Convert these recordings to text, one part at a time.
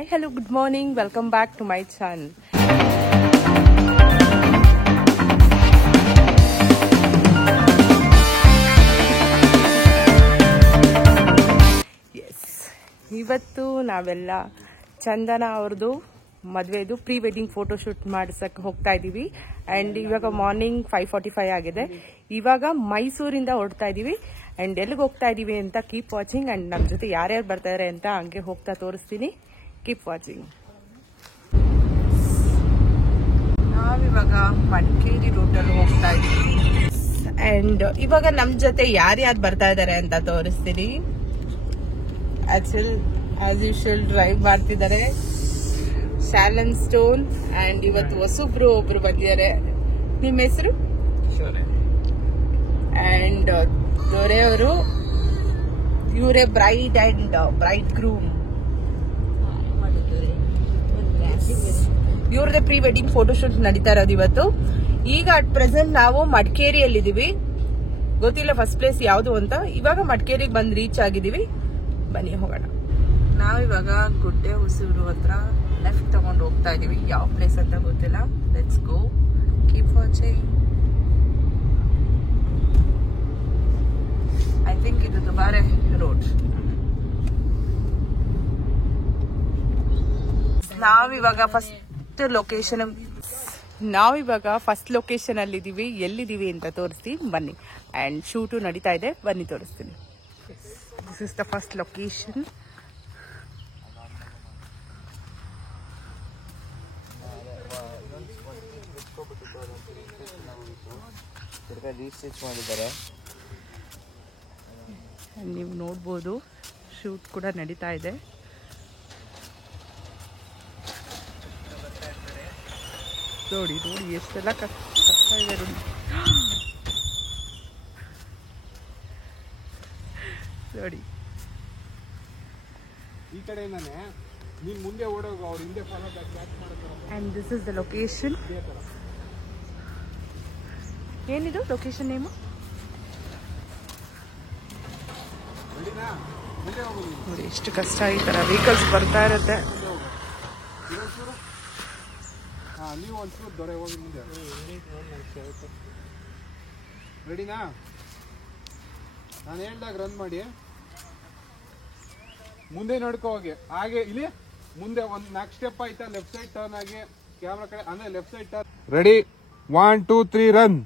Hi, hello, good morning. Welcome back to my channel. Yes, ಇವತ್ತು ನಾವೆಲ್ಲ ಚಂದನ ಅವ್ರದ್ದು ಮದುವೆದು pre wedding photo shoot ಮಾಡಿಸಕ್ಕೆ ಹೋಗ್ತಾ ಇದೀವಿ. ಅಂಡ್ ಇವಾಗ ಮಾರ್ನಿಂಗ್ 5:45 ಆಗಿದೆ. ಇವಾಗ ಮೈಸೂರಿಂದ ಹೊರಡ್ತಾ ಇದೀವಿ. ಅಂಡ್ ಎಲ್ಲಿಗೆ ಹೋಗ್ತಾ ಇದೀವಿ ಅಂತ ಕೀಪ್ ವಾಚಿಂಗ್. ಅಂಡ್ ನಮ್ಮ ಜೊತೆ ಯಾರ್ಯಾರು ಬರ್ತಾ ಇದಾರೆ ಅಂತ ಹಂಗೆ ಹೋಗ್ತಾ ತೋರಿಸ್ತೀನಿ. Keep watching. ನಾವಿವಾಗ ಮಡಿಕೇರಿ ರೂಟಲ್ಲಿ ಹೋಗ್ತಾ ಇದೀವಿ. ಅಂಡ್ ಇವಾಗ ನಮ್ ಜೊತೆ ಯಾರ್ಯಾರು ಬರ್ತಾ ಇದಾರೆ ಅಂತ ತೋರಿಸ್ತೀನಿ. ಆಸ್ ಯೂಶುವಲ್ ಡ್ರೈವ್ ಮಾಡ್ತಿದ್ದಾರೆ ಶಾಲನ್ ಸ್ಟೋನ್. ಅಂಡ್ ಇವತ್ತು ಹೊಸಬ್ರು ಒಬ್ರು ಬಂದಿದ್ದಾರೆ. ನಿಮ್ಮ ಹೆಸರು? ಅಂಡ್ ದೊರೆಯವರು ಇವರೇ ಬ್ರೈಡ್ ಅಂಡ್ ಬ್ರೈಡ್ ಗ್ರೂಮ್. ಇವ್ರದೇ ಪ್ರೀ ವೆಡ್ಡಿಂಗ್ ಫೋಟೋ ಶೂಟ್ ನಡೀತಾ ಇರೋದು ಇವತ್ತು. ಈಗ ಅಟ್ ಪ್ರೆಸೆಂಟ್ ನಾವು ಮಡಿಕೇರಿಯಲ್ಲಿದ್ದೀವಿ. ಗೊತ್ತಿಲ್ಲ ಫಸ್ಟ್ ಪ್ಲೇಸ್ ಯಾವುದು ಅಂತ. ಇವಾಗ ಮಡಿಕೇರಿಗೆ ಬಂದು ರೀಚ್ ಆಗಿದ್ದೀವಿ. ಬನ್ನಿ ಹೋಗೋಣ. ನಾವಿವಾಗ ಗುಡ್ಡೆ ಹೊಸೂರು ಹತ್ರ ಲೆಫ್ಟ್ ತಗೊಂಡು ಹೋಗ್ತಾ ಇದೀವಿ. ಯಾವ ಪ್ಲೇಸ್ ಅಂತ ಗೊತ್ತಿಲ್ಲ. Let's go, keep watching. I think ಇದು ದುಬಾರೆ ರೋಡ್. ನಾವಿವಾಗ ಫಸ್ಟ್ ಲೊಕೇಶನ್ ಅಲ್ಲಿ ಇದೀವಿ. ಎಲ್ಲಿದ್ದೀವಿ ಅಂತ ತೋರಿಸ್ತೀನಿ ಬನ್ನಿ. ಅಂಡ್ ಶೂಟು ನಡೀತಾ ಇದೆ, ಬನ್ನಿ ತೋರಿಸ್ತೀನಿ. This is the first location. ನೀವು ನೋಡ್ಬೋದು ಶೂಟ್ ಕೂಡ ನಡೀತಾ ಇದೆ. ನೋಡಿ ನೋಡಿ ಎಷ್ಟೆಲ್ಲ ಕಷ್ಟ ಇದೆ ನೋಡಿ. ಈ ಕಡೆ ನೀನು ಮುಂದೆ ಓಡೋಗು, ಅವ್ರು ಹಿಂದೆ ಫಾಲೋ ಬ್ಯಾಕ್ ಮಾಡ್ತಾರೆ. And this is the location. ಏನಿದು ಲೊಕೇಶನ್ ನೇಮು? ನೋಡಿ ಎಷ್ಟು ಕಷ್ಟ. ಈ ತರ ವೆಹಿಕಲ್ಸ್ ಬರ್ತಾ ಇರುತ್ತೆ. ನೀವು ಒಂಚೂರು ದೊರೆ ಹೋಗಿ ಮುಂದೆ. ರೆಡಿನಾ? ನಾನು ಹೇಳ್ದಾಗ ರನ್ ಮಾಡಿ ಮುಂದೆ ನೋಡ್ಕೋ ಹೋಗಿ. ಹಾಗೆ ಇಲ್ಲಿ ಮುಂದೆ ಒಂದು 4 ಸ್ಟೆಪ್ ಆಯ್ತಾ, ಲೆಫ್ಟ್ ಸೈಡ್ ಟರ್ನ್ ಆಗಿ ಕ್ಯಾಮ್ರಾ ಕಡೆ, ಅಂದ್ರೆ left side turn. Ready, 1 2 3 run.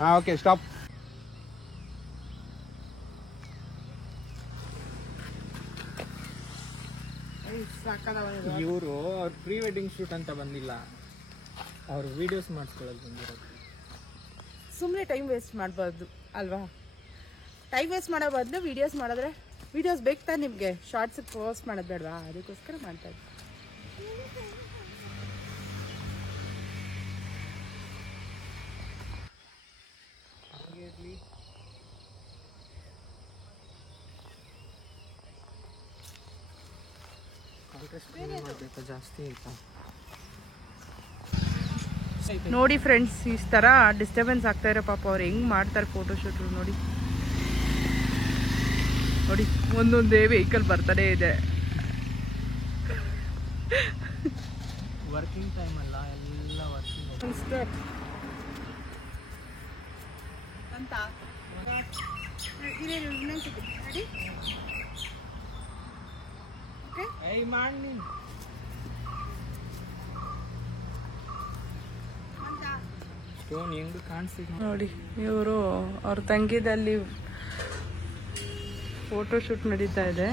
ಹಾ ಓಕೆ, ಸ್ಟಾಪ್. ಇವರು ಅವ್ರ ಪ್ರೀ ವೆಡ್ಡಿಂಗ್ ಶೂಟ್ ಅಂತ ಬಂದಿಲ್ಲ, ಅವ್ರು ವಿಡಿಯೋಸ್ ಮಾಡಿಸ್ಕೊಳ್ಳೋದು ಬಂದಿರೋದು. ಸುಮ್ಮನೆ ಟೈಮ್ ವೇಸ್ಟ್ ಮಾಡಬಾರ್ದು ಅಲ್ವಾ? ಟೈಮ್ ವೇಸ್ಟ್ ಮಾಡೋ ಬದಲು ವಿಡಿಯೋಸ್ ಮಾಡಿದ್ರೆ, ವಿಡಿಯೋಸ್ ಬೇಕು ತಾನೆ ನಿಮಗೆ, ಶಾರ್ಟ್ಸ್ ಪೋಸ್ಟ್ ಮಾಡೋದು ಬೇಡವಾ? ಅದಕ್ಕೋಸ್ಕರ ಮಾಡ್ತಾ ಇದ್ದೆ. ಜಾಸ್ತಿ ಆಯ್ತಾ ನೋಡಿ ಫ್ರೆಂಡ್ಸ್, ಈ ತರ ಡಿಸ್ಟರ್ಬೆನ್ಸ್ ಆಗ್ತಾ ಇರೋ ಪಾಪ ಅವ್ರು ಹೆಂಗ್ ಮಾಡ್ತಾರೆ ಫೋಟೋ ಶೂಟ್. ನೋಡಿ ನೋಡಿ, ಒಂದೊಂದೇ ವೆಹಿಕಲ್ ಬರ್ತಾನೆ ಇದೆ. ವರ್ಕಿಂಗ್ ಟೈಮ್ ಅಲ್ಲ, ಎಲ್ಲ ವರ್ಕಿಂಗ್. ಅಂತ ಮಾಡಿ ಸ್ಟೋನ್ ಹೆಂಗ್ ಕಾಣಿಸ್ತಿದೆ ನೋಡಿ. ಇವರು ಅವ್ರ ತಂಗಿದಲ್ಲಿ ಫೋಟೋ ಶೂಟ್ ನಡೀತಾ ಇದೆ.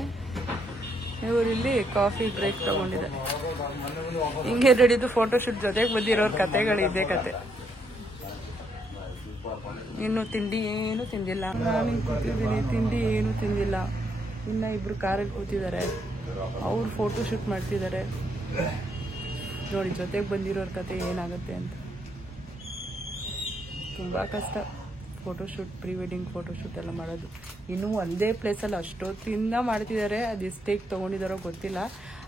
ಇವರು ಇಲ್ಲಿ ಕಾಫಿ ಬ್ರೇಕ್ ತಗೊಂಡಿದ್ದಾರೆ. ಹಿಂಗೆ ನಡೀದು ಫೋಟೋ ಶೂಟ್ ಜೊತೆಗೆ ಬಂದಿರೋರ್ ಕತೆಗಳು ಇದೇ ಕತೆ. ಇನ್ನು ತಿಂಡಿ ಏನು ತಿಂದಿಲ್ಲ. ನಾನು ಕೂತಿದ್ದೀನಿ, ತಿಂಡಿ ಏನು ತಿಂದಿಲ್ಲ. ಇನ್ನ ಇಬ್ರು ಕಾರಲ್ಲಿ ಕೂತಿದ್ದಾರೆ, ಅವ್ರು ಫೋಟೋ ಶೂಟ್ ಮಾಡ್ತಿದ್ದಾರೆ. ನೋಡಿ ಜೊತೆಗೆ ಬಂದಿರೋರ್ ಕತೆ ಏನಾಗುತ್ತೆ ಅಂತ. ತುಂಬ ಕಷ್ಟ ಫೋಟೋಶೂಟ್, ಪ್ರೀ ವೆಡ್ಡಿಂಗ್ ಫೋಟೋಶೂಟ್ ಎಲ್ಲ ಮಾಡೋದು. ಇನ್ನೂ ಒಂದೇ ಪ್ಲೇಸಲ್ಲಿ ಅಷ್ಟೊತ್ತಿಂದ ಮಾಡ್ತಿದ್ದಾರೆ. ಅದು ಎಷ್ಟೇಕ್ ತೊಗೊಂಡಿದ್ದಾರೋ ಗೊತ್ತಿಲ್ಲ.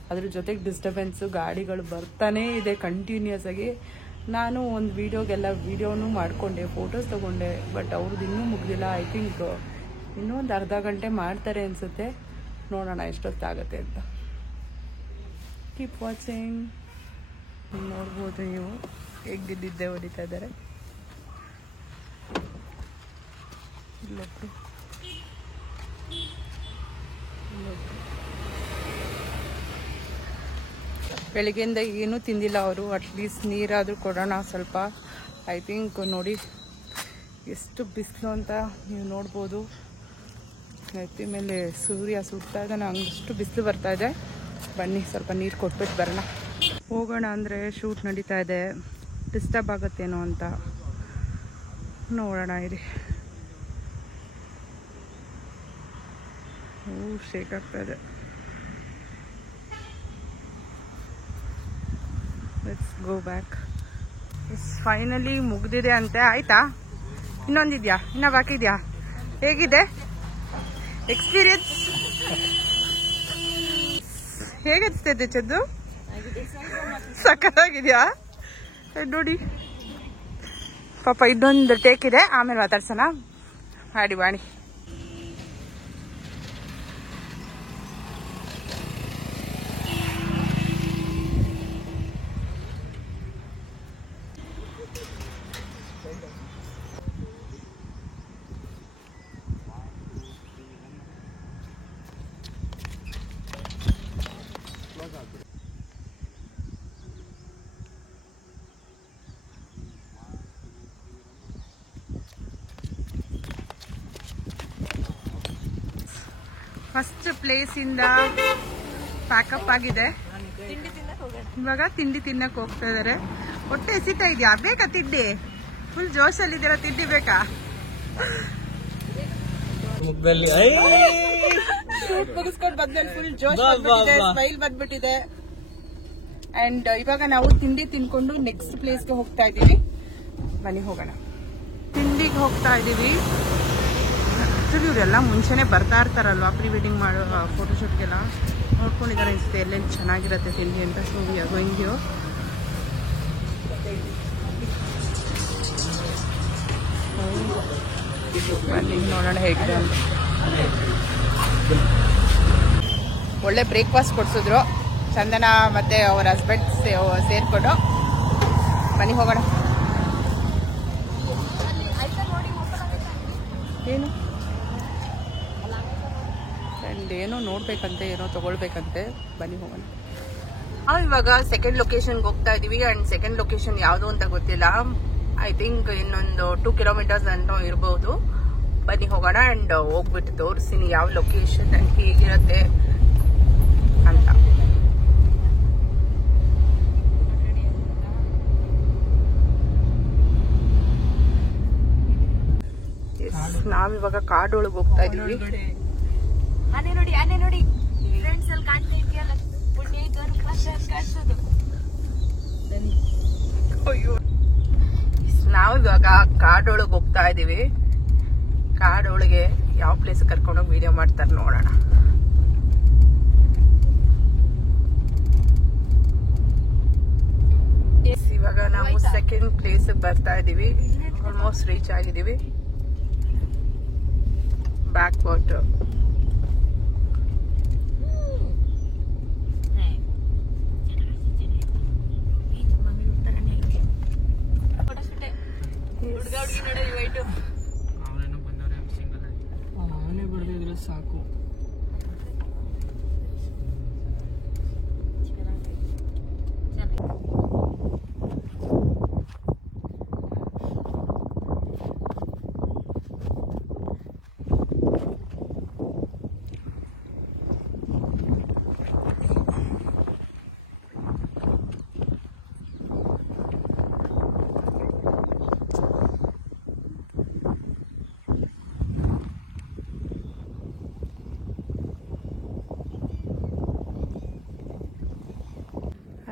ಅದ್ರ ಜೊತೆಗೆ ಡಿಸ್ಟರ್ಬೆನ್ಸು, ಗಾಡಿಗಳು ಬರ್ತಾನೇ ಇದೆ ಕಂಟಿನ್ಯೂಸ್ ಆಗಿ. ನಾನು ಒಂದು ವೀಡಿಯೋನು ಮಾಡಿಕೊಂಡೆ, ಫೋಟೋಸ್ ತೊಗೊಂಡೆ. ಬಟ್ ಅವ್ರದ್ದು ಇನ್ನೂ ಮುಗ್ದಿಲ್ಲ. ಐ ಥಿಂಕ್ ಇನ್ನೊಂದು ಅರ್ಧ ಗಂಟೆ ಮಾಡ್ತಾರೆ ಅನ್ಸುತ್ತೆ, ನೋಡೋಣ ಎಷ್ಟೊತ್ತಾಗುತ್ತೆ ಅಂತ. Keep watching. ನೋಡ್ಬೋದು ನೀವು ಹೇಗಿದ್ದಿದ್ದೆ ಹೊಡಿತಾ ಇದ್ದಾರೆ. ಬೆಳಿಗ್ಗೆಯಿಂದ ಏನೂ ತಿಂದಿಲ್ಲ ಅವರು. ಅಟ್ಲೀಸ್ಟ್ ನೀರಾದರೂ ಕೊಡೋಣ ಸ್ವಲ್ಪ. ಐ ಥಿಂಕ್ ನೋಡಿ ಎಷ್ಟು ಬಿಸಿಲು ಅಂತ ನೀವು ನೋಡ್ಬೋದು. ನೆತ್ತಿ ಮೇಲೆ ಸೂರ್ಯ ಸುಡ್ತಾ ಇದ್ದಾನೆ, ಹಂಗಷ್ಟು ಬಿಸಿಲು ಬರ್ತಾ ಇದೆ. ಬನ್ನಿ ಸ್ವಲ್ಪ ನೀರು ಕೊಟ್ಬಿಟ್ಟು ಬರೋಣ. ಹೋಗೋಣ ಅಂದರೆ ಶೂಟ್ ನಡೀತಾ ಇದೆ, ಡಿಸ್ಟರ್ಬ್ ಆಗುತ್ತೇನೋ ಅಂತ ನೋಡೋಣ ಇರಿ. ಶೇಕ್ ಆಗ್ತಾ ಇದೆ. Let's go back. ಫೈನಲಿ ಮುಗ್ದಿದೆ ಅಂತೆ. ಆಯ್ತಾ? ಇನ್ನೊಂದಿದ್ಯಾ? ಇನ್ನ ಬಾಕಿ ಇದೆಯಾ? ಹೇಗಿದೆ ಎಕ್ಸ್ಪೀರಿಯನ್ಸ್? ಹೇಗನ್ಸ್ತಿದ್ದೆ ಚಂದು? ಸಖತ್ತಾಗಿದ್ಯಾ ನೋಡಿ. ಪಾಪ ಇನ್ನೊಂದು ಟೇಕ್ ಇದೆ, ಆಮೇಲೆ ಮಾತಾಡ್ಸೋಣ. ಮಾಡಿ ಮಾಡಿ. ಫಸ್ಟ್ ಪ್ಲೇಸ್ ಇಂದ ಪ್ಯಾಕಪ್ ಆಗಿದೆ. ಇವಾಗ ತಿಂಡಿ ತಿನ್ನಕ್ ಹೋಗ್ತಾ ಇದಾರೆ. ಹೊಟ್ಟೆ ಎಸಿತಾ ಇದೆಯಾ? ಬೇಕಾ ತಿಂಡಿ? ಫುಲ್ ಜೋಶಲ್ಲಿದ್ದೀರಾ? ತಿಂಡಿ ಬೇಕಾ? ಶೂಟ್ ಮುಗಿಸ್ಕೊಂಡು ಬಂದ್ಮೇಲೆ ಫುಲ್ ಜೋಶ್ ಬಂದ್ಬಿಟ್ಟಿದೆ, ಸ್ಮೈಲ್ ಬಂದ್ಬಿಟ್ಟಿದೆ. ಅಂಡ್ ಇವಾಗ ನಾವು ತಿಂಡಿ ತಿನ್ಕೊಂಡು ನೆಕ್ಸ್ಟ್ ಪ್ಲೇಸ್ಗೆ ಹೋಗ್ತಾ ಇದೀವಿ. ಬನ್ನಿ ಹೋಗೋಣ. ತಿಂಡಿಗೆ ಹೋಗ್ತಾ ಇದೀವಿ. ಆಕ್ಚುಲಿ ಇವರೆಲ್ಲ ಮುಂಚೆನೆ ಬರ್ತಾ ಇರ್ತಾರಲ್ವಾ ಪ್ರೀ ವೆಡ್ಡಿಂಗ್ ಮಾಡೋ ಫೋಟೋಶೂಟ್ಗೆಲ್ಲ. ನೋಡ್ಕೊಂಡಿದ್ದಾರೆ ಅನಿಸುತ್ತೆ ಎಲ್ಲೆಲ್ಲಿ ಚೆನ್ನಾಗಿರುತ್ತೆ ತಿಂಡಿ ಅಂತ. So we are going here. ಬನ್ನಿ ನೋಡೋಣ ಹೇಗಿದೆ ಅಂತ. ಒಳ್ಳೆ ಬ್ರೇಕ್ಫಾಸ್ಟ್ ಕೊಡ್ಸಿದ್ರು ಚಂದನ ಮತ್ತೆ ಅವ್ರ ಹಸ್ಬೆಂಡ್ ಸೇರ್ಕೊಂಡು. ಬನ್ನಿ ಹೋಗೋಣ. ಏನು ಅಂಡ್ ಏನೋ ನೋಡ್ಬೇಕಂತೆ, ಏನೋ ತಗೊಳ್ಬೇಕಂತೆ. ಬನ್ನಿ ಹೋಗೋಣ. ನಾವು ಇವಾಗ ಸೆಕೆಂಡ್ ಲೊಕೇಶನ್ಗೆ ಹೋಗ್ತಾ ಇದೀವಿ. ಅಂಡ್ ಸೆಕೆಂಡ್ ಲೊಕೇಶನ್ ಯಾವುದು ಅಂತ ಗೊತ್ತಿಲ್ಲ. ಐ ಥಿಂಕ್ ಇನ್ನೊಂದು 2 ಕಿಲೋಮೀಟರ್ಸ್ ಅನ್ನೋ ಇರ್ಬೋದು. ಬನ್ನಿ ಹೋಗೋಣ ಅಂಡ್ ಹೋಗ್ಬಿಟ್ಟು ತೋರಿಸ್ತೀನಿ ಯಾವ ಲೊಕೇಶನ್ ಹೇಗಿರುತ್ತೆ ಅಂತ. ನಾವಿವಾಗ ಕಾಡೊಳಗೆ ಹೋಗ್ತಾ ಇದೀವಿ. ನಾವಿವಾಗ ಕಾಡೊಳಗೆ ಹೋಗ್ತಾ ಇದೀವಿ. ಕಾಡೊಳಗೆ ಯಾವ ಪ್ಲೇಸ್ ಕರ್ಕೊಂಡೋಗಿ ವಿಡಿಯೋ ಮಾಡ್ತಾರೆ ನೋಡೋಣ. ಇವಾಗ ನಾವು ಸೆಕೆಂಡ್ ಪ್ಲೇಸ್ ಬರ್ತಾ ಇದೀವಿ. ಆಲ್ಮೋಸ್ಟ್ ರೀಚ್ ಆಗಿದೀವಿ. Back water. ಅವನೇ ಬರ್ದಿದ್ರೆ ಸಾಕು.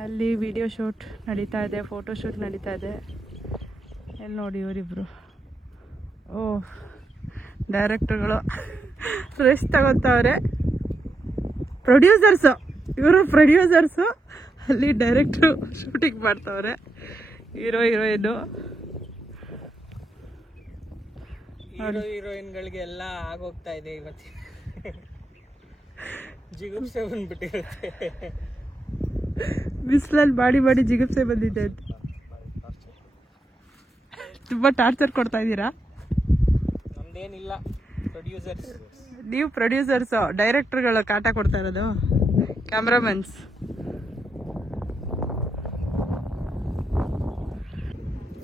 ಅಲ್ಲಿ ವಿಡಿಯೋ ಶೂಟ್ ನಡೀತಾ ಇದೆ, ಫೋಟೋ ಶೂಟ್ ನಡೀತಾ ಇದೆ. ಎಲ್ಲಿ ನೋಡಿ ಇವರಿಬ್ರು. ಓ ಡೈರೆಕ್ಟರ್ಗಳು ರೆಸ್ಟ್ ತಗೋತಾವ್ರೆ. ಪ್ರೊಡ್ಯೂಸರ್ಸು ಇವರು, ಪ್ರೊಡ್ಯೂಸರ್ಸು. ಅಲ್ಲಿ ಡೈರೆಕ್ಟ್ರು ಶೂಟಿಂಗ್ ಮಾಡ್ತಾವ್ರೆ. Hero heroine. ಹೀರೋಯಿನ್ಗಳಿಗೆ ಎಲ್ಲ ಆಗೋಗ್ತಾ ಇದೆ ಇವತ್ತು. ಜಿಗುಪ್ಸೆ ಬಂದ್ಬಿಟ್ಟಿರುತ್ತೆ. ಬಿಸಿಲಲ್ಲಿ ಬಾಡಿ ಜಿಗುಪ್ಸೆ ಬಂದಿದೆ ಅಂತ ತುಂಬಾ ಟಾರ್ಚರ್ ಕೊಡ್ತಾ ಇದ್ದೀರಾ. ನಮ್ದೇನಿಲ್ಲ, ಪ್ರೊಡ್ಯೂಸರ್ಸ್. ನೀವು ಪ್ರೊಡ್ಯೂಸರ್ಸ್, ಡೈರೆಕ್ಟರ್ಗಳು ಕಾಟ ಕೊಡ್ತಾ ಇರೋದು, ಕ್ಯಾಮ್ರಾಮನ್ಸ್.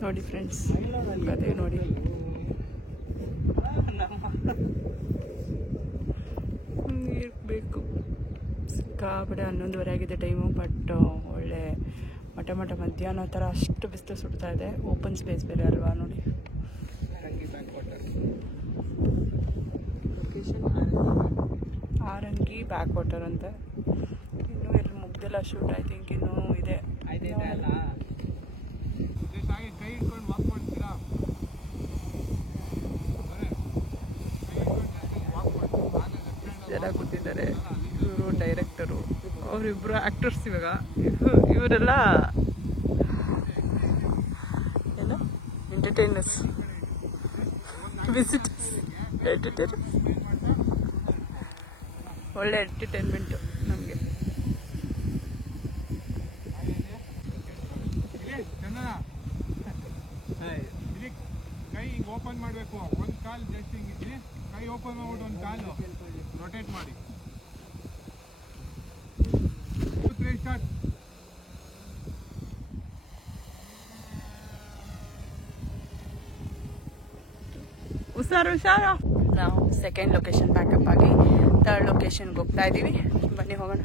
ನೋಡಿ ಫ್ರೆಂಡ್ಸ್, ಅದೇ ನೋಡಿ ಬೇಕು. ಸಿಕ್ಕಾಪಡೆ 11:30 ಆಗಿದೆ ಟೈಮು. ಬಟ್ ಒಳ್ಳೆ ಮಠ ಮಧ್ಯಾಹ್ನ ಥರ ಅಷ್ಟು ಬಿಸಿಲು ಸುಡ್ತಾ ಇದೆ. ಓಪನ್ ಸ್ಪೇಸ್ ಬೇರೆ ಅಲ್ವಾ ನೋಡಿ. ಆರಂಗಿ ಬ್ಯಾಕ್ ವಾಟರ್ ಅಂತ. ಇನ್ನೂ ಎಲ್ಲಿ ಮುಗ್ದಿಲ್ಲ ಶೂಟ್. ಐ ಥಿಂಕ್ ಇನ್ನೂ ಇದೆ ಅಲ್ಲ. ಜನ ಕೂತಿದ್ದಾರೆ. ಇವರು ಡೈರೆಕ್ಟರು, ಅವರಿಬ್ರು ಆಕ್ಟರ್ಸ್. ಇವಾಗ ಇವರೆಲ್ಲ ಏನು ಎಂಟರ್ಟೈನರ್ಸ್, ವಿಸಿಟರ್ಸ್, ಎಂಟರ್ಟೈನರ್ಸ್. ಒಳ್ಳೆ ಎಂಟರ್ಟೈನ್ಮೆಂಟು ನಮಗೆ. ಕೈ ಓಪನ್ ಮಾಡಬೇಕು. ಒಂದು ಕಾಲು ಜಸ್ಟ್ ಹಿಂಗಿದ್ರಿ, ಕೈ ಓಪನ್ ಮಾಡ್ಬಿಟ್ಟು ಒಂದು ಕಾಲು ರೊಟೇಟ್ ಮಾಡಿ. ಸ್ಟಾರ್ಟ್. ಹುಷಾರು. ನಾವು ಸೆಕೆಂಡ್ ಲೊಕೇಶನ್ ಪ್ಯಾಕಪ್ ಆಗಿ ಥರ್ಡ್ ಲೊಕೇಶನ್ಗೆ ಹೋಗ್ತಾ ಇದ್ದೀವಿ. ಬನ್ನಿ ಹೋಗೋಣ.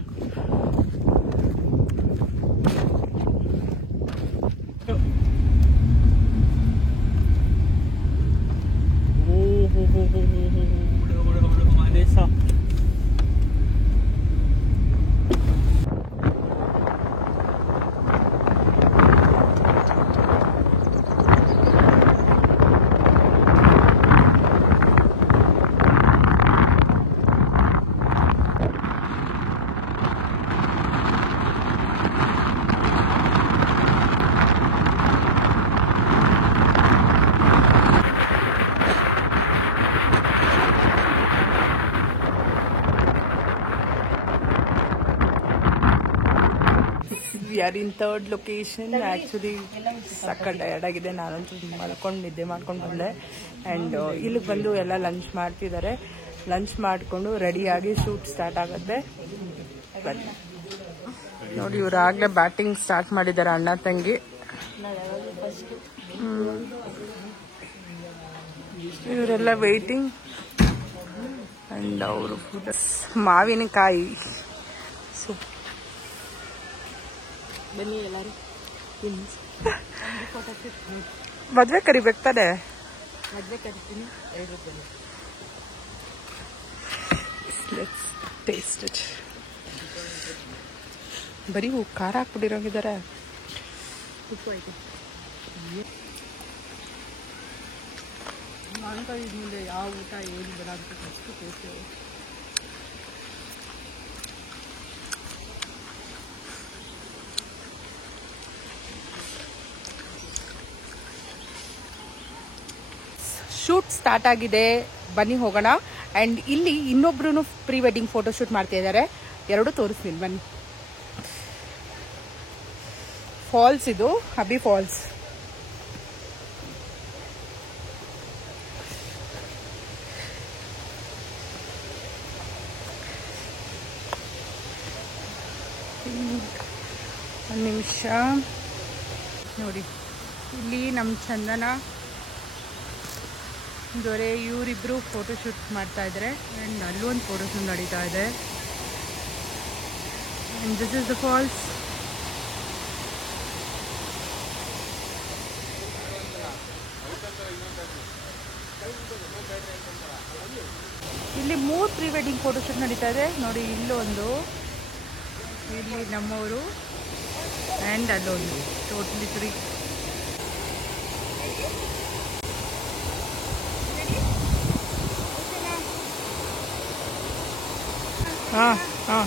We are in third location. Actually ಸಕ್ಕ ಟಯರ್ಡ್ ಆಗಿದೆ. ನಾನಂತೂ ನಿದ್ದೆ ಮಾಡ್ಕೊಂಡು ಬಂದೆ. ಆ್ಯಂಡ್ ಇಲ್ಲಿಗೆ ಬಂದು ಎಲ್ಲ ಲಂಚ್ ಮಾಡ್ತಿದ್ದಾರೆ. ಲಂಚ್ ಮಾಡಿಕೊಂಡು ರೆಡಿಯಾಗಿ ಶೂಟ್ ಸ್ಟಾರ್ಟ್ ಆಗುತ್ತೆ. ಬನ್ನಿ ನೋಡಿ, ಇವ್ರು ಆಗಲೇ ಬ್ಯಾಟಿಂಗ್ ಸ್ಟಾರ್ಟ್ ಮಾಡಿದ್ದಾರೆ, ಅಣ್ಣ ತಂಗಿ. ಇವರೆಲ್ಲ ವೇಟಿಂಗ್. ಆ್ಯಂಡ್ ಅವರು ಮಾವಿನಕಾಯಿ ಸೂಪ್. ಬನ್ನಿ ಎಲ್ಲರೂ. ಮದ್ವೆ ಕರಿಬೇಕು ತಾನೆ? ಮದ್ವೆ ಕರಿತೀನಿ. Let's taste it. ಬರೀ ಖಾರ ಹಾಕ್ಬಿಟ್ಟಿರೋಗಿದ್ದಾರೆ. ಉಪ್ಪು ಐತೆ. ಮಾವಿನಕಾಯಿ ಮುಂದೆ ಯಾವ ಊಟ ಏನು ಬರೋದು ಅಷ್ಟು ಟೇಸ್ಟ್. ಶೂಟ್ ಸ್ಟಾರ್ಟ್ ಆಗಿದೆ. ಬನ್ನಿ ಹೋಗೋಣ. ಆ್ಯಂಡ್ ಇಲ್ಲಿ ಇನ್ನೊಬ್ರು ಪ್ರೀ ವೆಡ್ಡಿಂಗ್ ಫೋಟೋ ಶೂಟ್ ಮಾಡ್ತಾ ಇದ್ದಾರೆ. ಎರಡು ತೋರಿಸ್ತೀನಿ ಬನ್ನಿ. ಫಾಲ್ಸ್ ಇದು, ಹಬಿ ಫಾಲ್ಸ್. ಒಂದು ನಿಮಿಷ ನೋಡಿ, ಇಲ್ಲಿ ನಮ್ಮ ಚಂದನ ದೊರೆ ಇವರಿಬ್ರು ಫೋಟೋ ಶೂಟ್ ಮಾಡ್ತಾ ಇದ್ದಾರೆ. ಆ್ಯಂಡ್ ಅಲ್ಲೊಂದು ಫೋಟೋ ಶೂಟ್ ನಡೀತಾ ಇದೆ. And this is the falls. ಇಲ್ಲಿ 3 ಪ್ರೀ ವೆಡ್ಡಿಂಗ್ ಫೋಟೋ ಶೂಟ್ ನಡೀತಾ ಇದೆ ನೋಡಿ. ಇಲ್ಲೊಂದು, ಇಲ್ಲಿ ನಮ್ಮವರು, ಆ್ಯಂಡ್ ಅಲ್ಲೊಂದು. ಟೋಟಲಿ 3. ಹಾಂ ಹಾಂ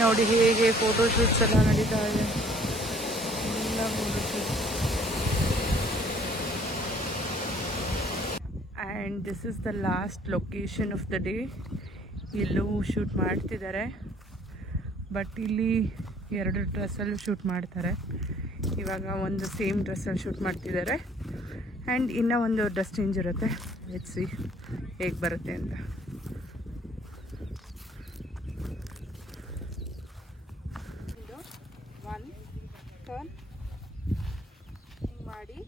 ನೋಡಿ ಹೇಗೆ ಫೋಟೋಶೂಟ್ಸ್ ಎಲ್ಲ ನಡೀತಾ ಇದೆ. ಎಲ್ಲ photoshoot. And this is the last location of the day. ಎಲ್ಲೂ ಶೂಟ್ ಮಾಡ್ತಿದ್ದಾರೆ, ಬಟ್ ಇಲ್ಲಿ 2 ಡ್ರೆಸ್ಸಲ್ಲೂ ಶೂಟ್ ಮಾಡ್ತಾರೆ. ಇವಾಗ ಒಂದು ಸೇಮ್ ಡ್ರೆಸ್ಸಲ್ಲಿ ಶೂಟ್ ಮಾಡ್ತಿದ್ದಾರೆ. ಆ್ಯಂಡ್ ಇನ್ನೂ ಒಂದು ಡ್ರೆಸ್ ಚೇಂಜ್ ಇರುತ್ತೆ. ಲೆಟ್ಸ್ ಸಿ ಹೇಗೆ ಬರುತ್ತೆ ಅಂತ. ಒನ್ ಟರ್ನ್ ಮಾಡಿ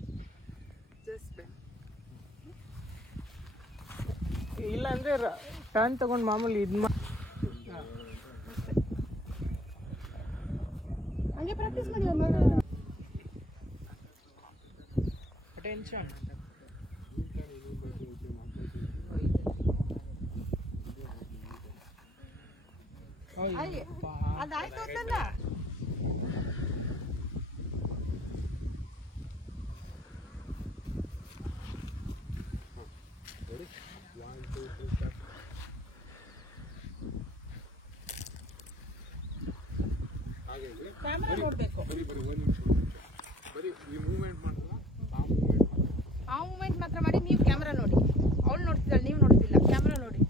ಜಸ್ಟ್ ಇಲ್ಲ ಅಂದ್ರೆ ಟರ್ನ್ ತಗೊಂಡು ಮಾಮೂಲಿ ಹಂಗೆ ಪ್ರಾಕ್ಟೀಸ್ ಮಾಡಿ. ಅಟೆನ್ಷನ್. ಅದಾಯ್ತು ಅಂತಲ್ಲ. ಕ್ಯಾಮರಾ ನೋಡ್ಬೇಕು. ಆ ಮೂಮೆಂಟ್ ಮಾತ್ರ ಮಾಡಿ. ನೀವು ಕ್ಯಾಮ್ರಾ ನೋಡಿ. ಅವಳು ನೋಡ್ತಿದ್ದಾಳೆ, ನೀವು ನೋಡ್ತಿಲ್ಲ. ಕ್ಯಾಮ್ರಾ ನೋಡಿ.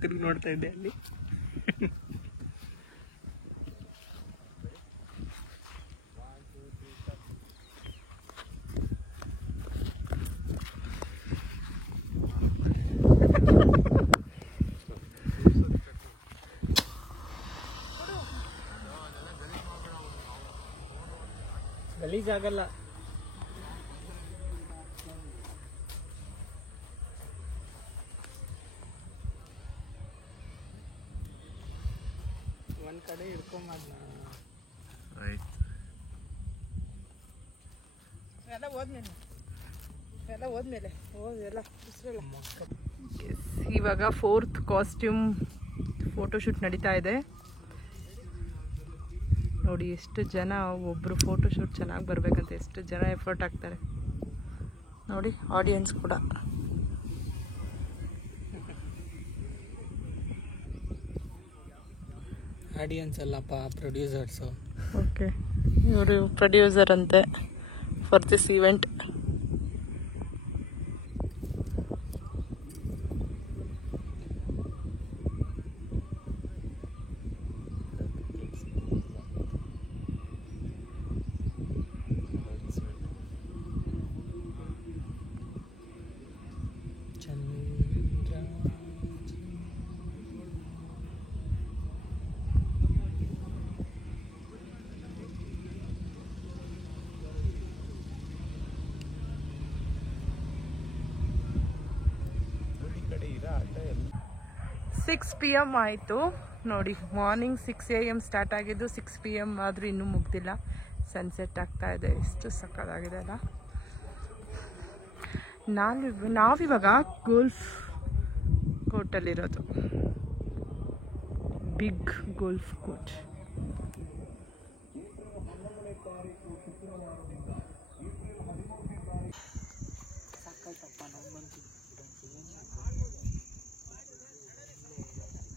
ತಿರುಗಿ ನೋಡ್ತಾ ಇದ್ದೆ ಅಲ್ಲಿ. ಗಲೀಜಾಗಲ್ಲ. ಒಂದ್ ಕಡೆ ಹಿಡ್ಕೊಂಬದ್ನ. ಎಲ್ಲ ಹೋದ್ಮೇಲೆ ಇವಾಗ 4th ಕಾಸ್ಟ್ಯೂಮ್ ಫೋಟೋಶೂಟ್ ನಡೀತಾ ಇದೆ. ನೋಡಿ ಎಷ್ಟು ಜನ, ಒಬ್ಬರು ಫೋಟೋಶೂಟ್ ಚೆನ್ನಾಗಿ ಬರಬೇಕಂತ ಎಷ್ಟು ಜನ ಎಫರ್ಟ್ ಹಾಕ್ತಾರೆ ನೋಡಿ. ಆಡಿಯನ್ಸ್ ಕೂಡ. ಆಡಿಯನ್ಸ್ ಅಲ್ಲಪ್ಪ, ಪ್ರೊಡ್ಯೂಸರ್ಸು. ಓಕೆ, ಇವರು ಪ್ರೊಡ್ಯೂಸರ್ ಅಂತೆ for this event. Six PM ಆಯಿತು ನೋಡಿ. ಮಾರ್ನಿಂಗ್ 6 AM ಸ್ಟಾರ್ಟ್ ಆಗಿದ್ದು 6 PM ಆದರೂ ಇನ್ನೂ ಮುಗ್ದಿಲ್ಲ. ಸನ್ಸೆಟ್ ಆಗ್ತಾ ಇದೆ. ಎಷ್ಟು ಸಕ್ಕತ್ತಾಗಿದೆ ಅಲ್ಲ. ನಾವಿವಾಗ ಗೋಲ್ಫ್ ಕೋರ್ಟಲ್ಲಿರೋದು. Big golf court.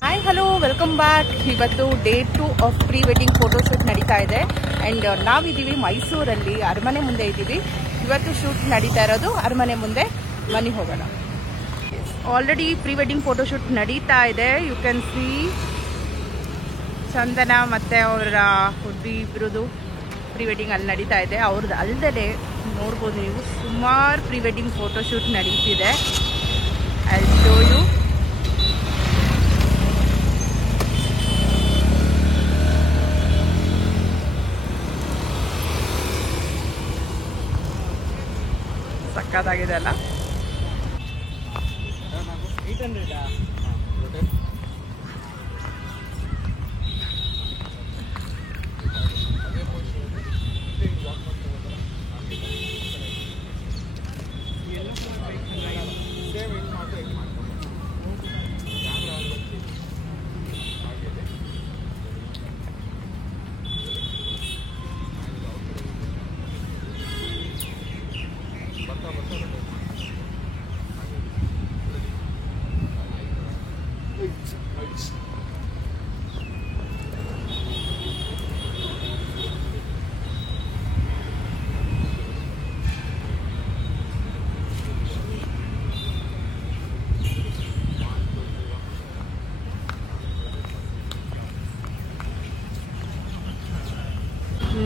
Hi, hello, welcome back. ಇವತ್ತು day 2 of pre wedding photoshoot ನಡೀತಾ ಇದೆ. ಆ್ಯಂಡ್ ನಾವಿದ್ದೀವಿ ಮೈಸೂರಲ್ಲಿ, ಅರಮನೆ ಮುಂದೆ ಇದ್ದೀವಿ. ಇವತ್ತು ಶೂಟ್ ನಡೀತಾ ಇರೋದು ಅರಮನೆ ಮುಂದೆ. ಬನ್ನಿ ಹೋಗೋಣ. ಆಲ್ರೆಡಿ ಪ್ರೀ ವೆಡ್ಡಿಂಗ್ ಫೋಟೋಶೂಟ್ ನಡೀತಾ ಇದೆ. ಯು ಕ್ಯಾನ್ ಸಿ ಚಂದನ ಮತ್ತು ಅವರ ಹುಡುಗಿ ಇಬ್ಬರದು ಪ್ರೀ ವೆಡ್ಡಿಂಗ್ ಅಲ್ಲಿ ನಡೀತಾ ಇದೆ. ಅವ್ರದ್ದು ಅಲ್ಲದೆ ನೋಡ್ಬೋದು ನೀವು, ಸುಮಾರು ಪ್ರೀ ವೆಡ್ಡಿಂಗ್ ಫೋಟೋಶೂಟ್ ನಡೀತಿದೆ. I show you. ಸಕ್ಕತ್ತಾಗಿದೆ ಅಲ್ಲ. 800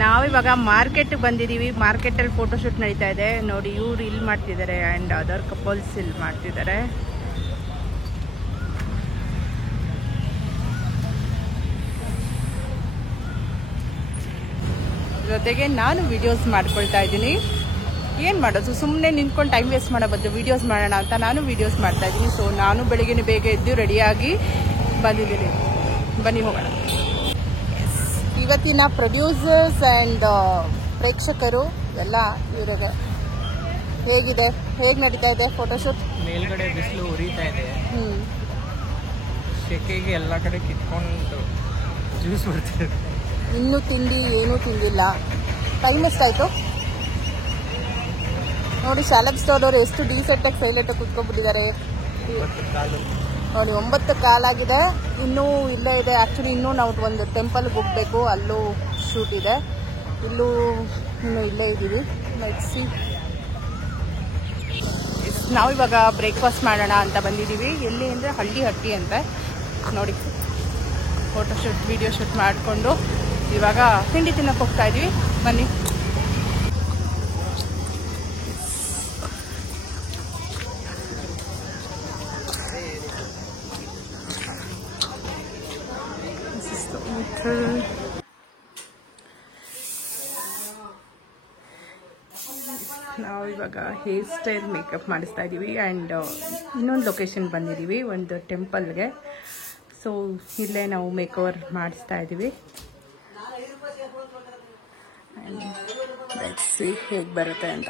ನಾವಿವಾಗ ಮಾರ್ಕೆಟ್ ಬಂದಿದ್ದೀವಿ. ಮಾರ್ಕೆಟಲ್ಲಿ ಫೋಟೋಶೂಟ್ ನಡೀತಾ ಇದೆ ನೋಡಿ. ಇವ್ರು ಇಲ್ಲಿ ಮಾಡ್ತಿದ್ದಾರೆ ಆ್ಯಂಡ್ ಅದರ್ ಕಪಲ್ಸ್ ಇಲ್ಲಿ ಮಾಡ್ತಿದ್ದಾರೆ. ಜೊತೆಗೆ ನಾನು ವಿಡಿಯೋಸ್ ಮಾಡ್ಕೊಳ್ತಾ ಇದ್ದೀನಿ. ಏನು ಮಾಡೋದು, ಸುಮ್ಮನೆ ನಿಂತ್ಕೊಂಡು ಟೈಮ್ ವೇಸ್ಟ್ ಮಾಡೋ ಬದಲು ವಿಡಿಯೋಸ್ ಮಾಡೋಣ ಅಂತ ನಾನು ವಿಡಿಯೋಸ್ ಮಾಡ್ತಾ ಇದ್ದೀನಿ. ಸೊ ನಾನು ಬೆಳಿಗ್ಗೆ ಬೇಗ ಎದ್ದು ರೆಡಿಯಾಗಿ ಬಂದಿದ್ದೀನಿ. ಬನ್ನಿ ಹೋಗೋಣ. ಇವತ್ತಿನ ಪ್ರೊಡ್ಯೂಸರ್ಸ್ ಆ್ಯಂಡ್ ಪ್ರೇಕ್ಷಕರು ಎಲ್ಲ ಇವರಿಗೆ. ಹೇಗಿದೆ, ಹೇಗೆ ನಡೀತಾ ಇದೆ ಫೋಟೋಶೂಟ್? ಮೇಲ್ಗಡೆ ಬಿಸಿಲು ಉರಿತಾ ಇದೆ, ಸೆಕೆಗೆ ಎಲ್ಲ ಕಡೆ ಕಿತ್ಕೊಂಡು ಜ್ಯೂಸ್ ಬರ್ತಿದೆ. ಇನ್ನೂ ತಿಂಡಿ ಏನೂ ತಿಂದಿಲ್ಲ. ಟೈಮ್ ಎಷ್ಟಾಯಿತು ನೋಡಿ. ಶಾಲಬ್ ಸ್ಟೋರ್ ಅವರು ಎಷ್ಟು ಡೀಸೆಂಟಾಗಿ ಸೈಲೆಂಟಾಗಿ ಕುತ್ಕೊಂಡ್ಬಿಟ್ಟಿದ್ದಾರೆ ನೋಡಿ. 9 ಕಾಲಾಗಿದೆ, ಇನ್ನೂ ಇಲ್ಲೇ ಇದೆ. ಆ್ಯಕ್ಚುಲಿ ಇನ್ನೂ ನಾವು ಒಂದು ಟೆಂಪಲ್ಗೆ ಹೋಗಬೇಕು, ಅಲ್ಲೂ ಶೂಟ್ ಇದೆ. ಇಲ್ಲೂ ಇನ್ನೂ ಇಲ್ಲೇ ಇದ್ದೀವಿ. ಸಿ ನಾವಿವಾಗ ಬ್ರೇಕ್ಫಾಸ್ಟ್ ಮಾಡೋಣ ಅಂತ ಬಂದಿದ್ದೀವಿ. ಎಲ್ಲಿ ಅಂದರೆ ಹಟ್ಟಿ ಅಂತ ನೋಡಿ. ಫೋಟೋಶೂಟ್ ವಿಡಿಯೋ ಶೂಟ್ ಮಾಡಿಕೊಂಡು ಇವಾಗ ತಿಂಡಿ ತಿನ್ನಕ್ಕೆ ಹೋಗ್ತಾ ಇದ್ದೀವಿ. ಬನ್ನಿ. ನಾವು ಇವಾಗ ಹೇರ್ ಸ್ಟೈಲ್ ಮೇಕಪ್ ಮಾಡಿಸ್ತಾ ಇದ್ದೀವಿ ಆ್ಯಂಡ್ ಇನ್ನೊಂದು ಲೊಕೇಶನ್ ಬಂದಿದ್ದೀವಿ, ಒಂದು ಟೆಂಪಲ್ಗೆ. ಸೊ ಇಲ್ಲೇ ನಾವು ಮೇಕ್ ಓವರ್ ಮಾಡಿಸ್ತಾ ಇದ್ದೀವಿ. ಲೆಟ್ಸ್ ಸಿ ಹೇಗೆ ಬರುತ್ತೆ ಅಂತ.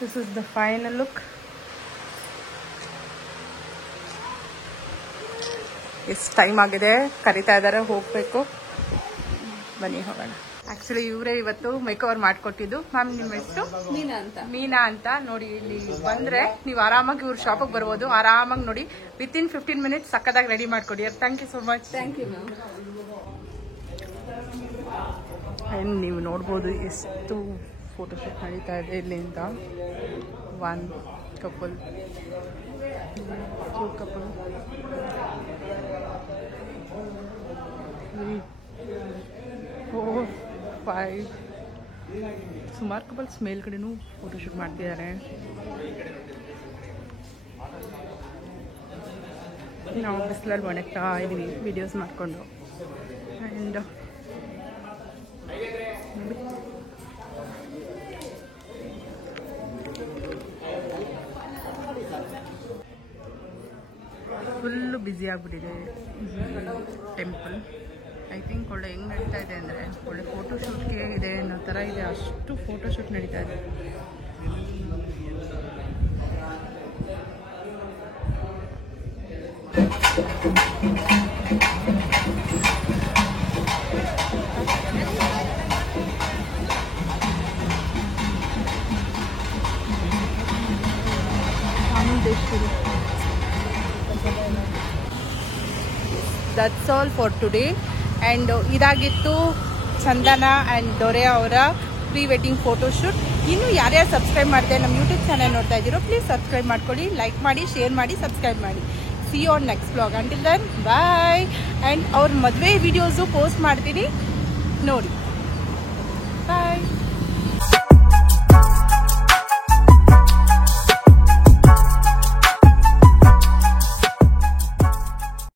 This is the final look. ಎಷ್ಟು ಟೈಮ್ ಆಗಿದೆ, ಕರಿತಾ ಇದ್ದಾರೆ, ಹೋಗಬೇಕು. ಬನ್ನಿ ಹೋಗೋಣ. ಆ್ಯಕ್ಚುಲಿ ಇವರೇ ಇವತ್ತು ಮೇಕ್ ಓವರ್ ಮಾಡಿಕೊಟ್ಟಿದ್ದು. ಮ್ಯಾಮ್ ನಿಮ್ಮ ಹೆಸರು? ಮೀನಾ ಅಂತ ನೋಡಿ. ಇಲ್ಲಿ ಬಂದರೆ ನೀವು ಆರಾಮಾಗಿ ಇವ್ರ ಶಾಪಿಗೆ ಬರ್ಬೋದು. ಆರಾಮಾಗಿ ನೋಡಿ, ವಿತಿನ್ 15 ಮಿನಿಟ್ಸ್ ಸಕ್ಕದಾಗಿ ರೆಡಿ ಮಾಡಿಕೊಡಿ. Thank you so much. Thank you ma'am. And ನೀವು ನೋಡ್ಬೋದು ಎಷ್ಟು ಫೋಟೋಶೂಟ್ ನಡೀತಾ ಇದೆ ಇಲ್ಲಿಂದ. 1 ಕಪಲ್, 2 ಕಪಲ್, 3, 4, 5 ಸುಮಾರು ಕಪಲ್ಸ್ ಮೇಲ್ಗಡೆನೂ ಫೋಟೋಶೂಟ್ ಮಾಡ್ತಿದ್ದಾರೆ. ನಾವು ಬಿಸಿಲಲ್ಲಿ ಒಣಗ್ತಾ ಇದ್ದೀವಿ ವಿಡಿಯೋಸ್ ಮಾಡಿಕೊಂಡು. ಆ್ಯಂಡ್ ಫುಲ್ಲು ಬ್ಯುಸಿ ಆಗಿಬಿಟ್ಟಿದೆ ಟೆಂಪಲ್. ಐ ಥಿಂಕ್ ಒಳ್ಳೆ ಹೆಂಗೆ ನಡೀತಾ ಇದೆ ಅಂದರೆ ಒಳ್ಳೆ ಫೋಟೋಶೂಟ್ಗೆ ಇದೆ ಅನ್ನೋ ಥರ ಇದೆ. ಅಷ್ಟು ಫೋಟೋಶೂಟ್ ನಡೀತಾ ಇದೆ. That's all for today. And ಇದಾಗಿತ್ತು ಚಂದನ ಆ್ಯಂಡ್ ದೊರೆ ಅವರ ಪ್ರೀ ವೆಡ್ಡಿಂಗ್ ಫೋಟೋಶೂಟ್. ಇನ್ನೂ ಯಾರ್ಯಾರು ಸಬ್ಸ್ಕ್ರೈಬ್ ಮಾಡಿದೆ ನಮ್ಮ ಯೂಟ್ಯೂಬ್ ಚಾನಲ್ ನೋಡ್ತಾ ಇದ್ದೀರೋ ಪ್ಲೀಸ್ ಸಬ್ಸ್ಕ್ರೈಬ್ ಮಾಡ್ಕೊಳ್ಳಿ, ಲೈಕ್ ಮಾಡಿ, ಶೇರ್ ಮಾಡಿ, ಸಬ್ಸ್ಕ್ರೈಬ್ ಮಾಡಿ. See you on next vlog. Until then bye. And ಅವ್ರ ಮದುವೆ ವಿಡಿಯೋಸು ಪೋಸ್ಟ್ ಮಾಡ್ತೀನಿ ನೋಡಿ. ಬಾಯ್.